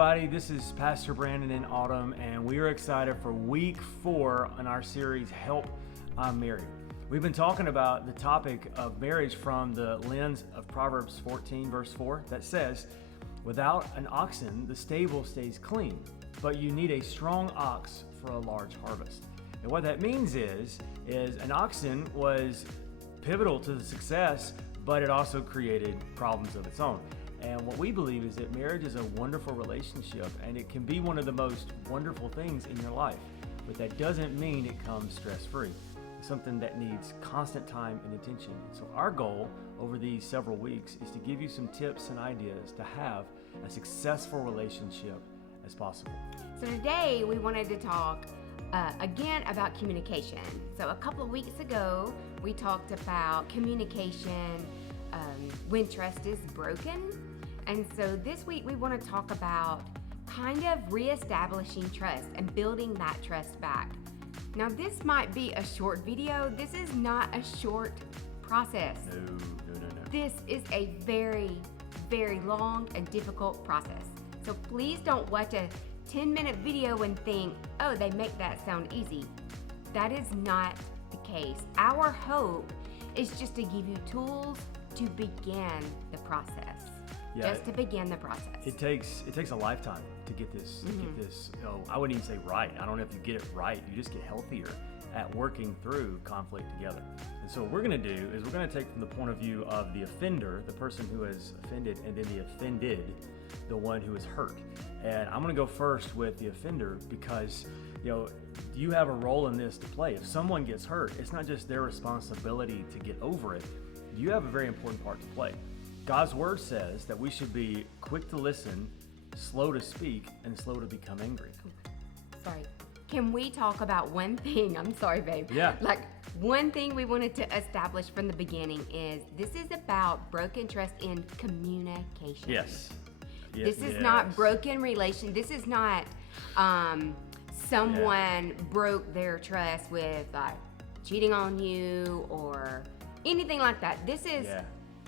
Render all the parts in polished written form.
everybody. This is Pastor Brandon and Autumn, and we are excited for week 4 in our series, Help, I'm Married. We've been talking about the topic of marriage from the lens of Proverbs 14, verse 4, that says, without an oxen, the stable stays clean, but you need a strong ox for a large harvest. And what that means is an oxen was pivotal to the success, but it also created problems of its own. And what we believe is that marriage is a wonderful relationship, and it can be one of the most wonderful things in your life. But that doesn't mean it comes stress-free. It's something that needs constant time and attention. So our goal over these several weeks is to give you some tips and ideas to have a successful relationship as possible. So today we wanted to talk again about communication. So a couple of weeks ago, we talked about communication when trust is broken. And so this week we want to talk about kind of reestablishing trust and building that trust back. Now this might be a short video. This is not a short process. No. This is a very, very long and difficult process. So please don't watch a 10-minute video and think, oh, they make that sound easy. That is not the case. Our hope is just to give you tools to begin the process. Just to begin the process. It takes a lifetime to get this. I wouldn't even say right. I don't know if you get it right. You just get healthier at working through conflict together. And so what we're going to do is we're going to take from the point of view of the offender, the person who has offended, and then the offended, the one who is hurt. And I'm going to go first with the offender because you have a role in this to play. If someone gets hurt, it's not just their responsibility to get over it. You have a very important part to play. God's word says that we should be quick to listen, slow to speak, and slow to become angry. Sorry. Can we talk about one thing? I'm sorry, babe. Yeah. One thing we wanted to establish from the beginning is this is about broken trust in communication. Yes. This is not broken relation. This is not someone broke their trust with cheating on you or anything like that. This is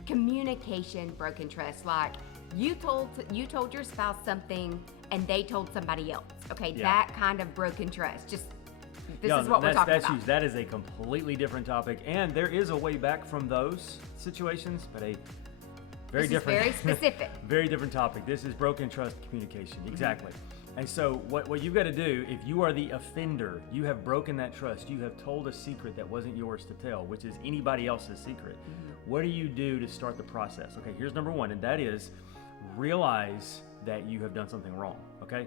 communication broken trust. Like you told your spouse something and they told somebody else. Okay, that kind of broken trust. This is what we're talking about. Huge. That is a completely different topic, and there is a way back from those situations, but a very different, very specific, very different topic. This is broken trust communication. Exactly. And so what you've got to do, if you are the offender, you have broken that trust, you have told a secret that wasn't yours to tell, which is anybody else's secret. What do you do to start the process? Okay, here's number 1, and that is realize that you have done something wrong, okay?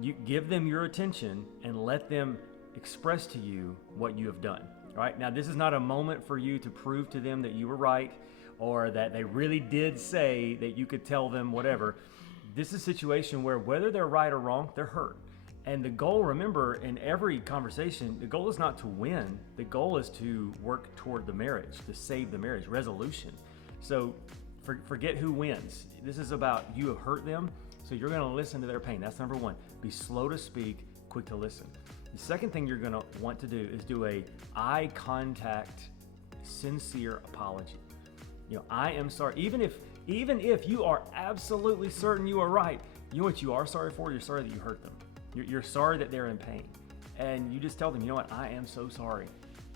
You give them your attention and let them express to you what you have done, all right? Now, this is not a moment for you to prove to them that you were right or that they really did say that you could tell them whatever. This is a situation where whether they're right or wrong, they're hurt. And the goal, remember, in every conversation, the goal is not to win. The goal is to work toward the marriage, to save the marriage, resolution. So forget who wins. This is about you have hurt them, so you're going to listen to their pain. That's number 1. Be slow to speak, quick to listen. The second thing you're going to want to do is do a eye contact, sincere apology. I am sorry. Even if you are absolutely certain you are right, you know what you are sorry for? You're sorry that you hurt them. You're sorry that they're in pain. And you just tell them, you know what? I am so sorry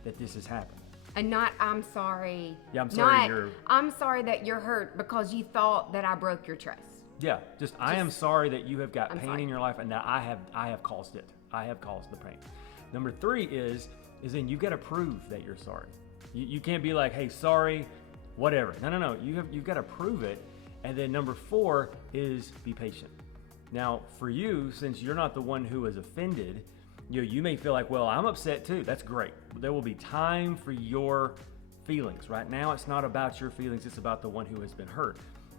that this has happened. And not, I'm sorry. Yeah, I'm sorry. I'm sorry that you're hurt because you thought that I broke your trust. Yeah, I am sorry that you have got pain in your life and that I have caused it. I have caused the pain. Number 3 is then you got to prove that you're sorry. You can't be like, hey, sorry, whatever. No. You've got to prove it. And then number 4 is be patient. Now, for you, since you're not the one who is offended, you may feel like, well, I'm upset too. That's great. There will be time for your feelings. Right now, it's not about your feelings. It's about the one who has been hurt.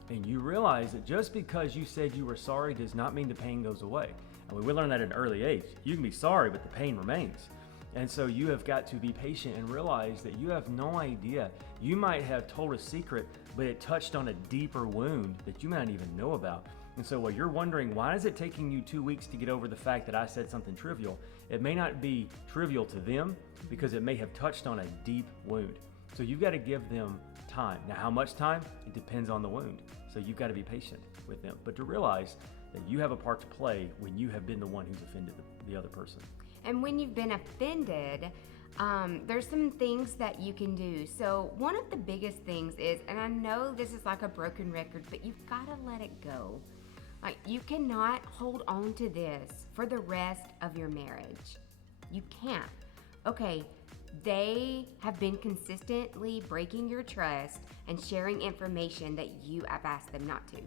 And you realize that just because you said you were sorry does not mean the pain goes away. I mean, we learned that at an early age. You can be sorry, but the pain remains. And so you have got to be patient and realize that you have no idea. You might have told a secret, but it touched on a deeper wound that you might not even know about. And so while you're wondering, why is it taking you 2 weeks to get over the fact that I said something trivial? It may not be trivial to them because it may have touched on a deep wound. So you've got to give them time. Now, how much time? It depends on the wound. So you've got to be patient with them. But to realize that you have a part to play when you have been the one who's offended the other person. And when you've been offended, there's some things that you can do. So one of the biggest things is, and I know this is like a broken record, but you've got to let it go. Like, you cannot hold on to this for the rest of your marriage. You can't. Okay, they have been consistently breaking your trust and sharing information that you have asked them not to.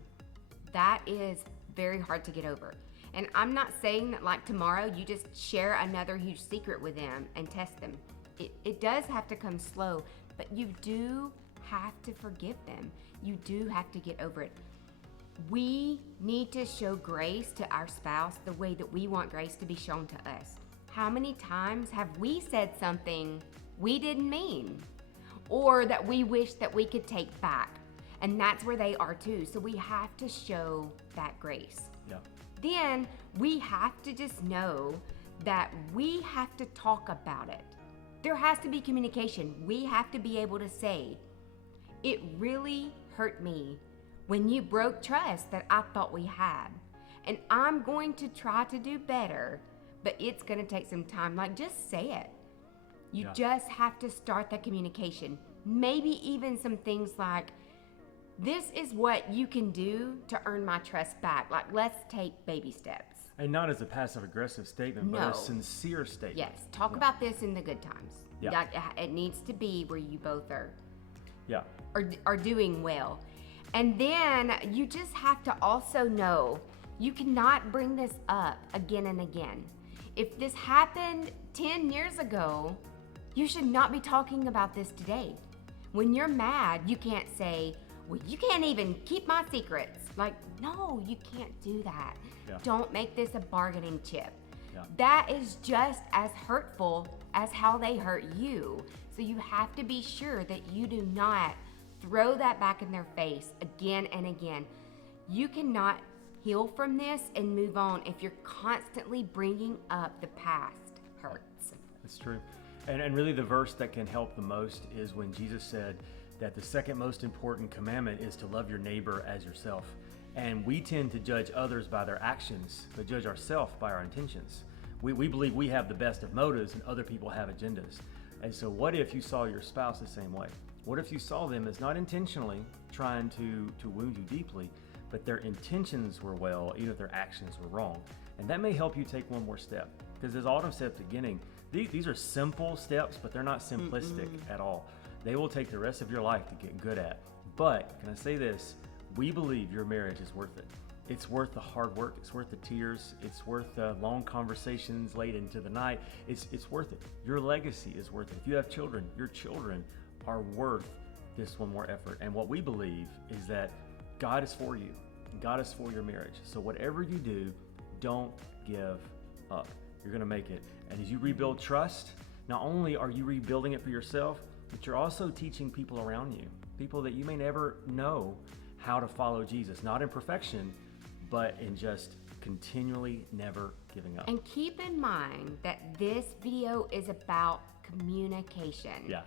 That is very hard to get over. And I'm not saying that like tomorrow you just share another huge secret with them and test them. It does have to come slow, but you do have to forgive them. You do have to get over it. We need to show grace to our spouse the way that we want grace to be shown to us. How many times have we said something we didn't mean, or that we wish that we could take back? And that's where they are too. So we have to show that grace. Yeah. Then we have to just know that we have to talk about it. There has to be communication. We have to be able to say, it really hurt me when you broke trust that I thought we had. And I'm going to try to do better, but it's going to take some time. Like, just say it. You just have to start that communication. Maybe even some things like, this is what you can do to earn my trust back. Like, let's take baby steps. And not as a passive-aggressive statement, but a sincere statement. Yes, talk about this in the good times. Yeah. Like, it needs to be where you both are doing well. And then you just have to also know you cannot bring this up again and again. If this happened 10 years ago, you should not be talking about this today. When you're mad, you can't say, well, you can't even keep my secrets. Like, no, you can't do that. Yeah. Don't make this a bargaining chip. Yeah. That is just as hurtful as how they hurt you. So you have to be sure that you do not throw that back in their face again and again. You cannot heal from this and move on if you're constantly bringing up the past hurts. That's true. And really the verse that can help the most is when Jesus said that the second most important commandment is to love your neighbor as yourself. And we tend to judge others by their actions, but judge ourselves by our intentions. We believe we have the best of motives and other people have agendas. And so what if you saw your spouse the same way? What if you saw them as not intentionally trying to wound you deeply, but their intentions were well, even if their actions were wrong? And that may help you take one more step. Because as Autumn said at the beginning, these are simple steps, but they're not simplistic at all. They will take the rest of your life to get good at. But can I say this? We believe your marriage is worth it. It's worth the hard work. It's worth the tears. It's worth the long conversations late into the night. It's worth it. Your legacy is worth it. If you have children, your children are worth this one more effort. And what we believe is that God is for you. God is for your marriage. So whatever you do, don't give up. You're going to make it. And as you rebuild trust, not only are you rebuilding it for yourself, but you're also teaching people around you, people that you may never know how to follow Jesus, not in perfection, but in just continually never giving up. And keep in mind that this video is about communication. Yeah.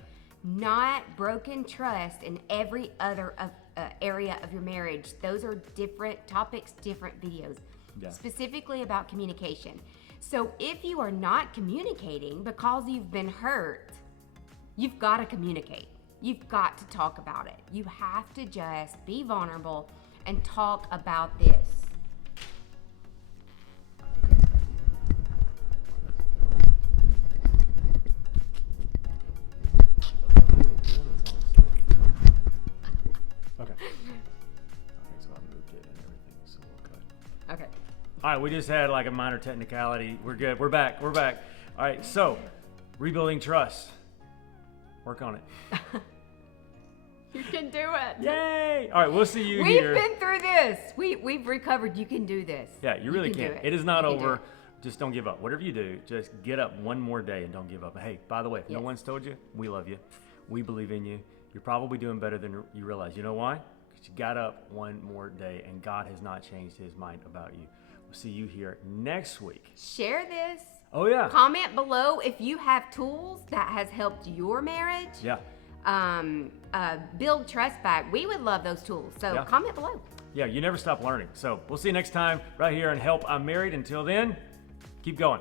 Not broken trust in every other area of your marriage. Those are different topics, different videos. Yeah. Specifically about communication. So if you are not communicating because you've been hurt, you've got to communicate. You've got to talk about it. You have to just be vulnerable and talk about this. Okay. So I moved it and everything, so we're good. Okay. All right, we just had like a minor technicality. We're good. We're back. All right, so rebuilding trust. Work on it. You can do it. Yay! All right, we'll see you We've here. been through this. We've recovered. You can do this. Yeah, you really can. can. Do It is not You can do over. it. Just don't give up. Whatever you do, just get up one more day and don't give up. Hey, by the way, if no Yes. one's told you, we love you. We believe in you. You're probably doing better than you realize. You know why? Because you got up one more day and God has not changed his mind about you. We'll see you here next week. Share this. Oh, yeah. Comment below if you have tools that has helped your marriage. Yeah. build trust back, we would love those tools. So Yeah. comment below. Yeah, you never stop learning. So we'll see you next time right here on Help I'm Married. Until then, keep going.